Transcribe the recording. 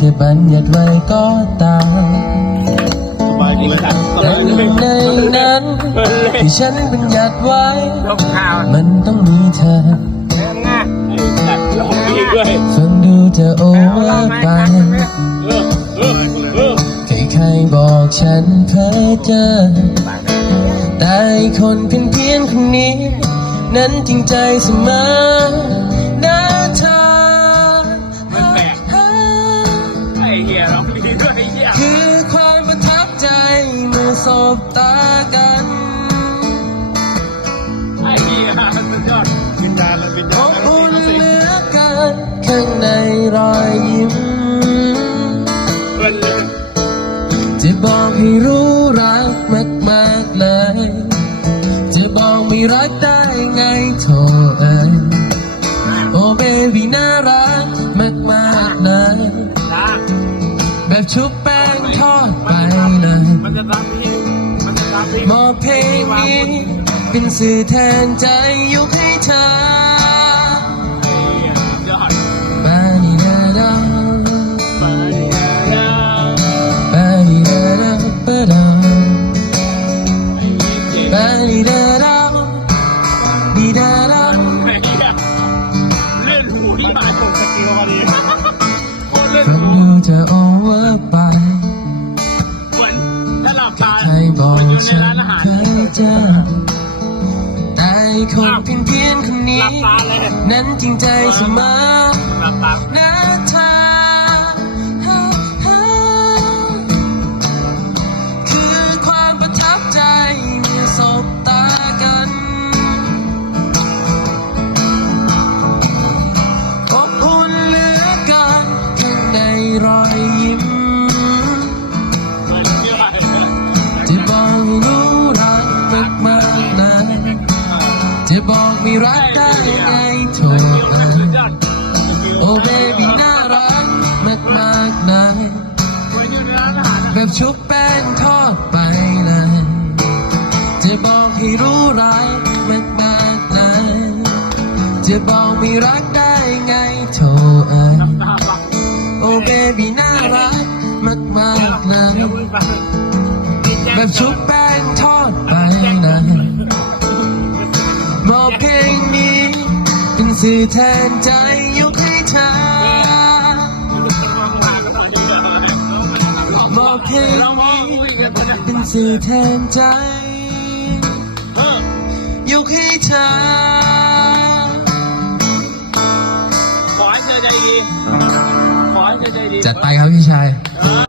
ที่บัญญัติไว้ก็ตามสบายแต่หนึ่งในนั้นที่ฉันบัญญัติไว้ มันต้องมีเธอฟังดูจะโอเวอร์ไปเออเออเออใครๆบอกฉันเพ้อเจอแต่คนเพียงเพียงคนนี้ นั้นจริงใจเสมอ บตากันไอ้เหี้ยมันสุดยอดวิญญาณและวิญอญาณบอุ่นเหลือเกันข้างในรอยยิ้ม เพื่อนเลยจะบอกให้รู้รักมากๆเลย จะบอกไม่รักได้ไงโทรเอ่ยโอ้เบบี้น่ารักมากๆเลยนะแบบชุบ เพลงนี้เป็นสื่อแทนใจยกให้เธอ เพ้อเจอแต่คนเพียงเพียงคนหนี้ลับตาเลยนั้นจริงใจเสมอ จะบอกไม่รักได้ไงโทรเอ่ยโอ้เบบี้น่ารักมากมากๆนะแบบชุบแป้งทอดไปเลยจะบอกให้รู้รักมากมากๆนะจะบอกไม่รักได้ไงโทรเอ่ยโอ้เบบี้น่ารักมากมากๆนะแบบชุบแป้งทอดไปนะมอบเพล งนี้เป็นสื่อแทนใจยกให้เธอมอบเพลงนี้เป็นสื่อแทนใจยกให้เธอขอให้เธอใจดีขอให้เธอใจดีจัดไปครับพี่ชายเออ